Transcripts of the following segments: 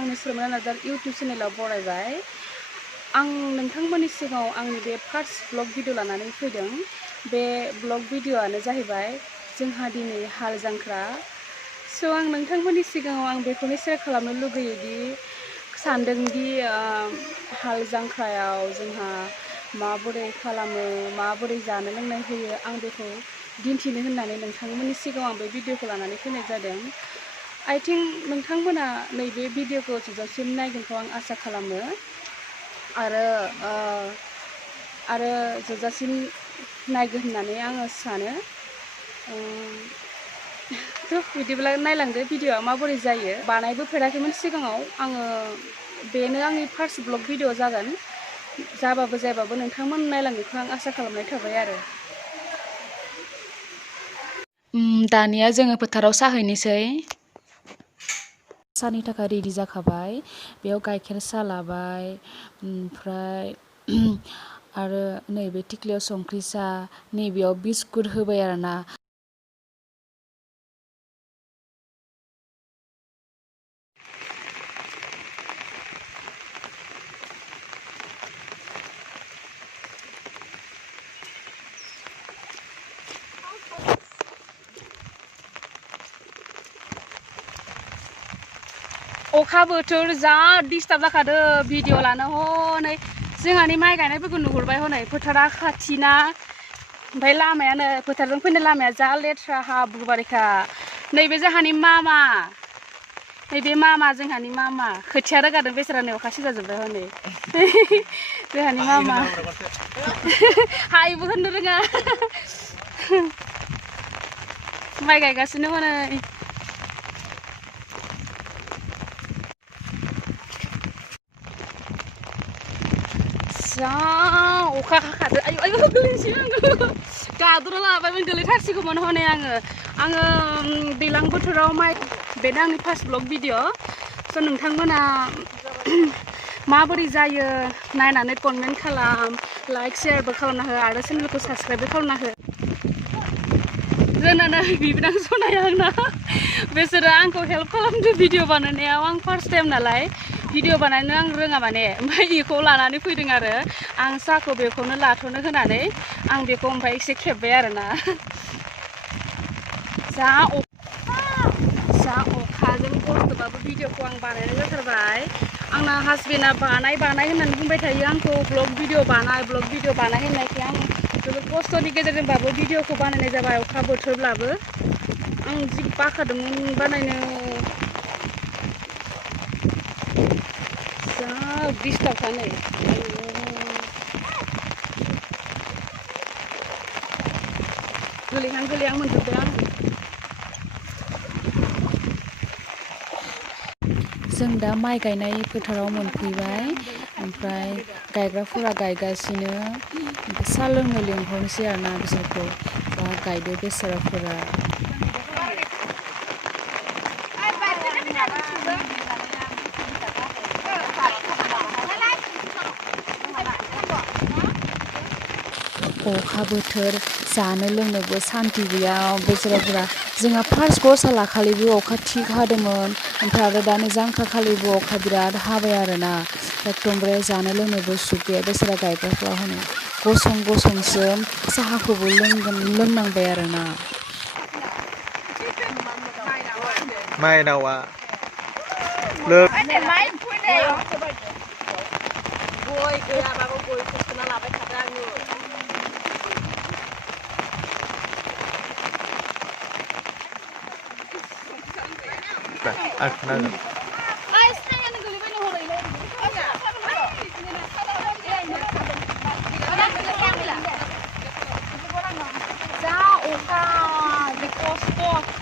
आंनि सोलोंना नाजार इउटुब चेनेलाव बरायबाय। आं नोंथांमोननि सिगाङाव आंनि बे फार्स्ट ब्लग भिडिअ लानानै फैदों। बे ब्लग भिडिअआनो जाहैबाय जोंहा दिनै हाल जांख्रा। स' आं नोंथांमोननि सिगाङाव आं बेखौनो शेयार खालामनो लुगैयोदि सानदोंदि हाल जांख्रायाव जोंहा माबोरै खालामो, माबोरै जानो लोंनाय होयो, आं बेखौ दिन्थिनो होननानै नोंथांमोननि सिगाङाव आं बे भिडिअखौ लानानै फैनाय जादों। आइ थिंक नोंथांमोना नैबे भिडिअखौ जोबजासिम नायगोनखौ आं आसा खालामो आरो जोबजासिम नायगोन होननानै आङो सानो। थ' बिदिब्ला नायलांदो भिडिअआ माबोरै जायो। बानायबोफेराखैमोन सिगाङाव आङो, बेनो आंनि फार्स्ट ब्लग भिडिअ जागोन। जाबाबो जायाबाबो नोंथांमोन नायलांगोनखौ आं आसा खालामनाय थाबाय आरो। दानिया जोङो फोथाराव साहैनोसै। साहानि थाखाय रेडि जाखाबाय। बेयाव गाइखेर साहा लाबाय, ओमफ्राय आरो नैबे थिख्लियाव संख्रि साहा, नैबेयाव बिस्कुट होबाय आरोना। अखा बोथोर जा डिस्टार्ब जाखादो भिडिअ लानो। हनै जोंहानि माइ गायनायफोरखौ नुहुरबाय। हनै फोथारा खाथिना, ओमफ्राय लामायानो फोथारजों फैनाय लामाया जा लेथ्रा हाब्रुबारिखा। नैबे जोंहानि मामा, नैबे मामा जोंहानि मामा खोथिया रोगादों बेसेरा, नै अखा सिजाजोब्बाय हनै जोंहानि मामा हायोबो होननो रोङा माइ गायगासिनो हनै। जा अखा हाखादो, आयु आयु गोलैनोसै आङो, गाद'ना लाबायमोन गोलैथारसिगौमोन हनै आङो दैज्लां बोथोराव माइ। बेनो आंनि फार्स्ट ब्लग भिडिअ। स' नोंथांमोना माबोरै जायो नायनानै कमेन्ट खालाम, लाइक शेयारबो खालामना हो आरो चेनेलखौ साबस्क्राइबबो खालामना हो। जोंना बिबोनां जनाया आंना, बिसोरो आंखौ हेल्प खालामदो भिडिअ बानायनायाव। आं फार्स्ट टाइम नालाय भिडिअ बानायनो आं रोङा माने, ओमफ्राय बेखौ लानानै फैदों आरो आं साहाखौ बेखौनो लाथ'नो होनानै आं बेखौ ओमफ्राय एसे खेब्बाय आरोना। जा अखाजों गरमबाबो भिडिअखौ आं बानायनाय जाथारबाय। आंना हासबेन्डआ बानाय होननानै बुंबाय थायो आंखौ, ब्लग भिडिअ बानाय होननायखाय आं जोबोद खस्थ'नि गेजेरजोंबाबो भिडिअखौ बानायनाय जाबाय। अखा बोथोरब्लाबो आं जि बाखादोंमोन बानायनो, जा डिस्टार्बखा नै। गोलैहां मोनजोब्बाय आं। जों दा माइ गायनाय फोथाराव मोनफैबाय, ओमफ्राय गायग्राफोरा गायगासिनो। साहा लोंनो लिंहरनोसै आरोना बिसोरखौ, जा गायदो बेसेराफोरा। अखा बोथोर जानो लोंनोबो सान्थि गैया बेसेराफोरा। जोंहा फार्स्ट गसा लाखालिबो अखा थिग हादोंमोन, ओमफ्राय आरो दानि जांख्रा खालिबो अखा बिराद हाबाय आरोना। एकदमबारे जानो लोंनोबो सुख गैया बेसेरा गायग्राफ्रा। हनै गसंसो साहाखौबो लोंनांबाय आरोना। माइनावा गय गैयाबाबो गयखौ सोना लाबाय थादों आङो। जा अखा जि खस्थ'।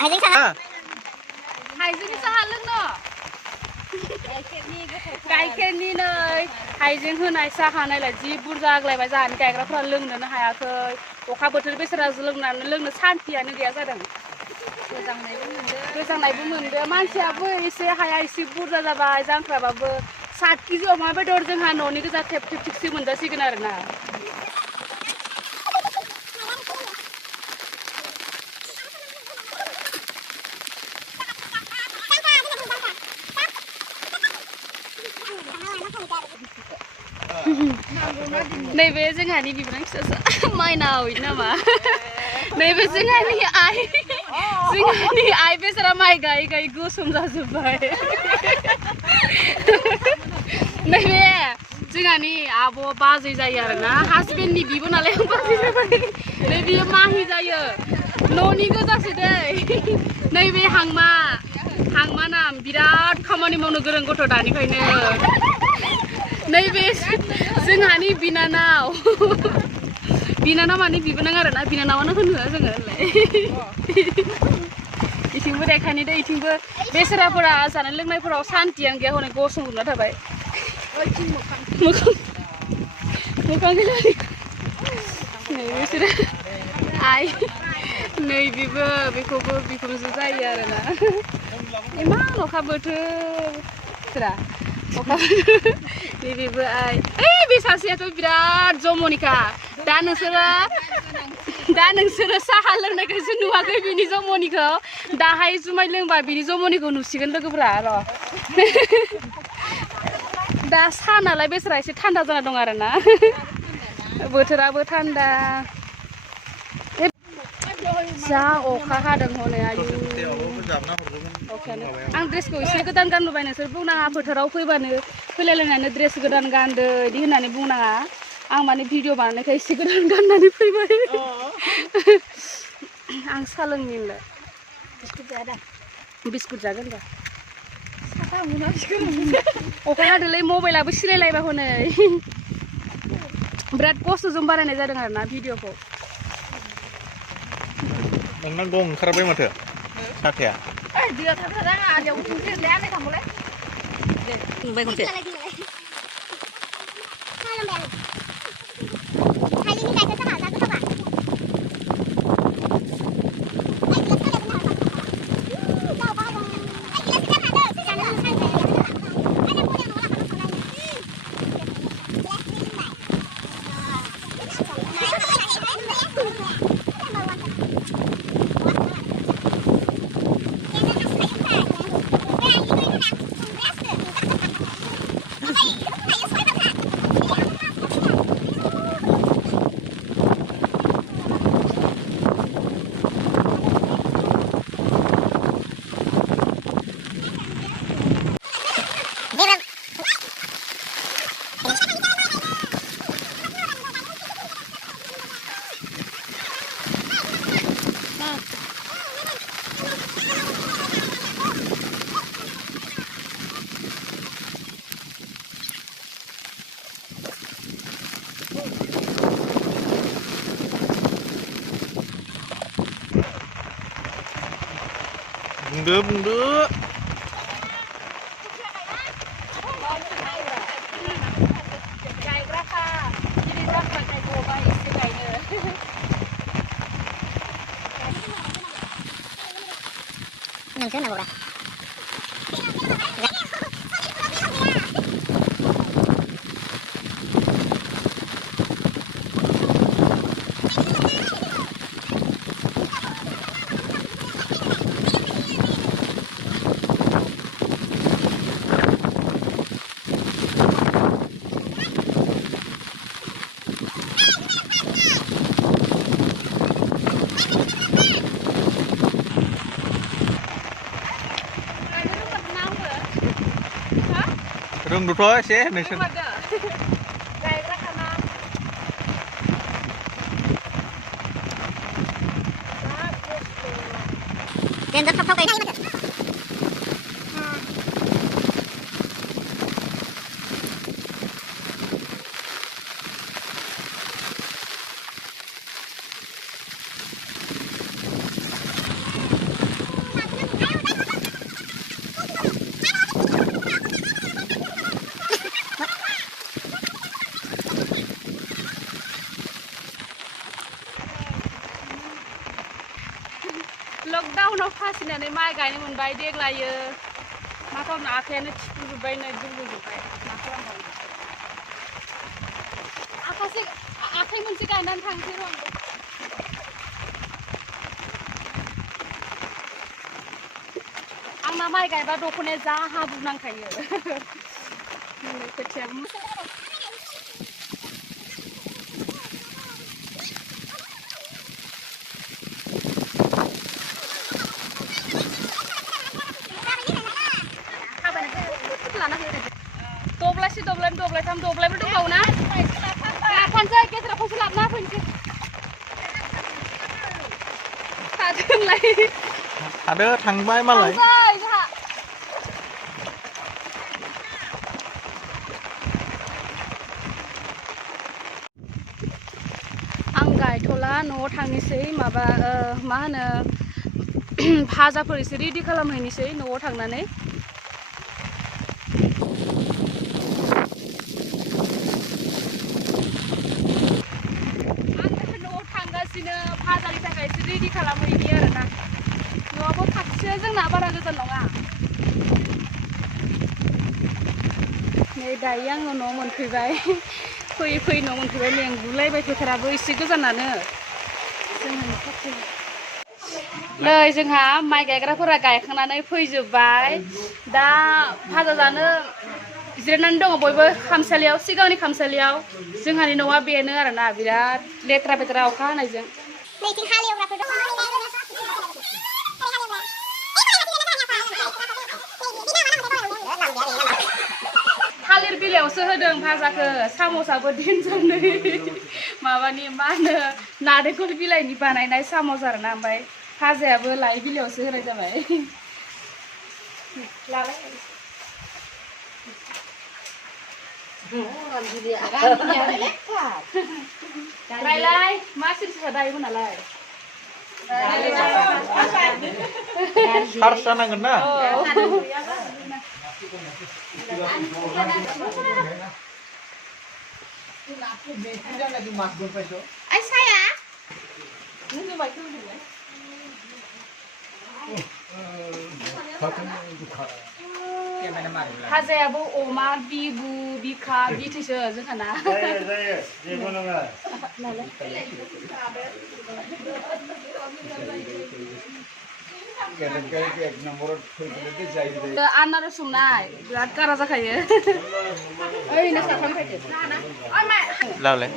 हाइजें साहा हाइजेंनि साहा लोंनो गाइखेरनि नै हाइजें होनाय साहा नायलाय जि बुरजा आग्लायबाय जोंहानि गायग्राफोरा लोंनोनो हायाखै अखा बोथोर बेसोरा लोंनो सान्थियानो गैया जादों गोजांनायबो मोनदों मानसियाबो एसे हाया एसे बुरजा जाबाय जांख्राबाबो 7 केजि अमा बेदर जोंहा न'नि गोजा थेब थेब थिगसि मोनजासिगोन आरोना नैबे जोंहानि बिबोनां फिसासा माइनाव नामा नैबे जोंहानि आइ बेसरा माइ गायै गायै गोसोम जाजोब्बाय नैबे जोंहानि आब' बाजै जायो आरोना हासबेन्डनि बिब' नालाय बाजै जाबाय नै बियो माहि जायो न'नि गोजासो दै नैबे हांमा नाम बिराद खामानि मावनो गोरों गथ' दानिफ्रायनो नैबे जोंहानि बिनानाव माने बिबोनां आरोना बिनानावानो होनो जोङो होनलाय इथिंबो देखायनि दै इथिंबो बेसराफोरा जानाय लोंनायफोराव सान्थियानो गैया हनै गसंजोबना थाबाय मोखां नै बिसोरो आइ नै बिबो बेखौबो बिखुनजो जायो आरोना इमान अखा बोथोर अखा नैबेबो आइ बे सासेयाथ' बिराद जमनिका दा नोंसोरो साहा लोंनायखौसो नुवाखै बिनि जमनिखौ दाहाय जुमाय लोंबा बिनि जमनिखौ नुसिगोन लोगोफोरा र' दा सानालाय बेसरा एसे थान्दा जाना दं आरोना बोथोराबो थान्दा जा अखा हादों हनै आयु आं ड्रेसखौ एसे गोदान गानबोबाय नोंसोर बुंनाङा फोथाराव फैलायलायनानै ड्रेस गोदान गानदो बिदि होननानै बुंनाङा आं माने भिडिअ बानायनायखाय एसे गोदान गाननानै फैबाय आं साहा लोंनिलाय बिस्कुट जागोन दा अखा हादोंलै मबाइलाबो सिलायलायबा हनै बिराद खस्थ'जों बानायनाय जादों आरोना भिडिअखौ नोंना गं ओंखारबाय माथो साथाया दैया थाथारा आलियाव उठुंसै होनलाय आनै थांबालाय नुबाय खनसे हाइजेंनि गाइखेर साहा जा गोथावबा बुंदो गायग्राखा दिनै जांख्रा गबाय एसे गायनो नोंसो होनांगौरा रोंदोथ' एसे नोंसोर Then the papa guy. फिसिनानै माइ गायनो मोनबाय देग्लायो मा खालामनो आखायानो थिफुजोब्बाय नै दुलुजोब्बाय मा खालामबावनो आखाइ मोनसे गायनानै थांसै र' आंना माइ गायबा दख'नाया जा हाब्रु नांखायो खोथिया दब्लायसे दब्लायनै दब्लायथाम दब्लायब्रै दंबावो ना लाफानोसै गेजेराव खनसे लाबोना होफैनोसै थादोंलाय Ada थांबाय मालाय जोंहा आं गायथ'ला न'आव थांनोसै माबा मा होनो भाजाफोर एसे रेडि खालामहैनोसै न'आव थांनानै भाजानि थाखाय एसे रेडि खालामहैनि आरोना न'आबो खाथिसो जोंना बारा गोजान नङा नै दायो आङो न' मोनफैबाय फैयै फैयै न' मोनफैबाय मेंगुलायबाय फोथाराबो एसे गोजानानो जोंहानि खाथि नै जोंहा माइ गायग्राफोरा गायखांनानै फैजोब्बाय दा भाजा जानो जिरायनानै दङ बयबो खामसालियाव सिगांनि खामसालियाव जोंहानि न'आ बेनो आरोना बिराद लेथ्रा बेथ्रा अखा हानायजों थालिर बिलाइयावसो होदों भाजाखौ साम'साबो देनजारनै माबानि मा होनो नारेंखल बिलाइनि बानायनाय साम'स आरोना ओमफ्राय भाजायाबो लाइ बिलाइयावसो होनाय जाबाय रायलाय मा सिरिसा दायोमोन नालाय harus जानांगोन ना Ay saya. भाजायाबो अमा बिबु बिखा बिथैसो जोंहाना जायो जेबो नङा आनारस संनाय बिराद गारा जाखायो ओरैनो साथाम फैदो लावलाय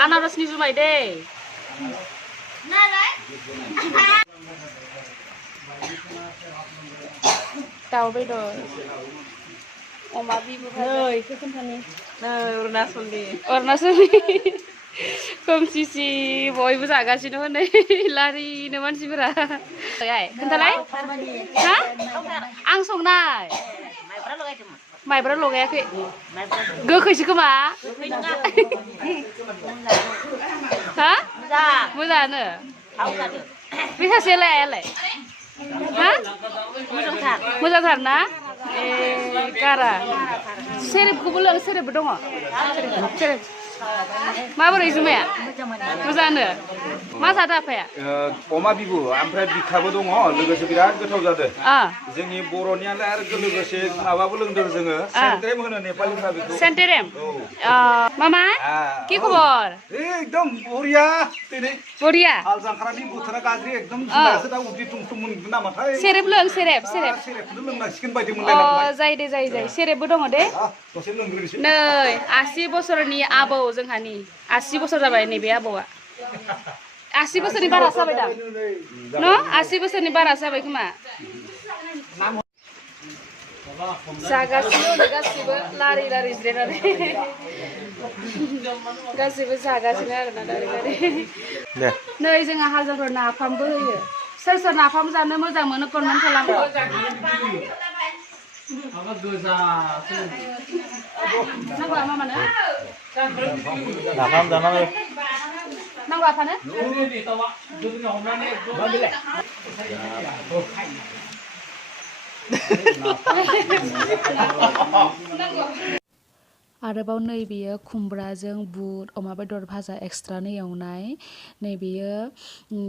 आनारसनि जुमाय दै दाउ बेदर अमा बिबु अरुणाचलनि खोमसिसि बयबो जागासिनो हनै लारिनो मानसिफोरा खोन्थालाय हा आं संनाय माइब्रा लगायाखै गोखैसो खोमा हा मोजाङानो बे सासेलायालाय हा मोजांथार ना ए गारा सेरेबखौबो लों सेरेबबो दङ सेरेब माबोरै जुमाया मोजाङानो मा जादो आफाया अमा बिबु ओमफ्राय बिखाबो दङ लोगोसे बिराद गोथाव जादों जोंनि बर'नियालाय आरो लोगोसे माबाबो लोंदों जोङो सेन्ट्रेम होनो नेपालिफ्रा बेखौ सेन्ट्रेम मामा কি खबर एकदम बरिया दिनै बरिया हाल जांख्रानि बोथोरा गाज्रि एकदम जुमायासो दा उदै तुमतुम मोनगोन नामाथाय सेरेब लों सेरेब सेरेब सेरेबखौनो लोंनांसिगोन बायदि मोनलायलांबाय जायो दे जायो जायो सेरेबबो दङ दे दसे लोंग्रोनोसै नै 80 बोसोरनि आबौ जोंहानि 80 बोसोर जाबाय नैबे आबौआ 80 बोसोरनि बारा जाबाय दा न 80 बोसोरनि बारा जाबाय खोमा जागासिनो गासिबो लारि लारि जिरायनानै गासिबो जागासिनो आरोना लारि लारि नै जोंहा हाजारफोर नाफामबो होयो सोर सोर नाफाम जानो मोजां मोनो कमेन्ट खालामो नांगौ मामानो नाफाम जानांगौ नांगौ आफानो आरोबाव नैबेयो खुमब्राजों बुट अमा बेदर भाजा एक्सट्रानो एवनाय नैबेयो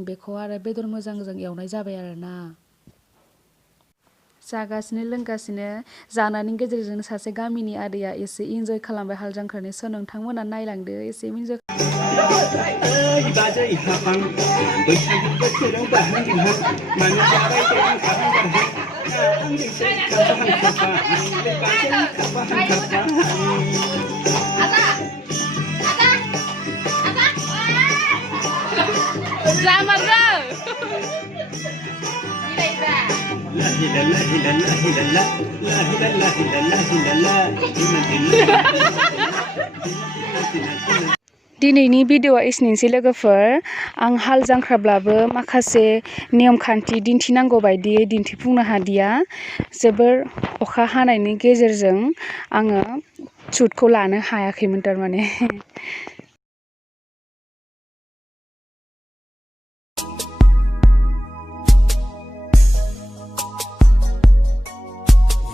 बेखौ आरो बेदर मोजांजों एवनाय जाबाय आरोना जागासिनो लोंगासिनो जानायनि गेजेरजों सासे गामिनि आदैया एसे इन्जय खालामबाय हाल जांख्रानि स' नोंथांमोना नायलांदो एसे इन्जय दिनैनि भिडिअ'आ एसेनोसै लोगोफोर आं हाल जांख्राब्लाबो माखासे नियम खान्थि दिन्थिनांगौ बायदियै दिन्थिफुंनो हादिया जोबोर अखा हानायनि गेजेरजों आङो शुटखौ लानो हायाखैमोन थारमाने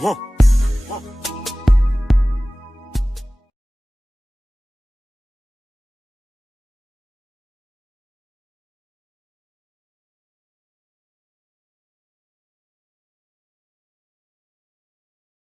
Whoa.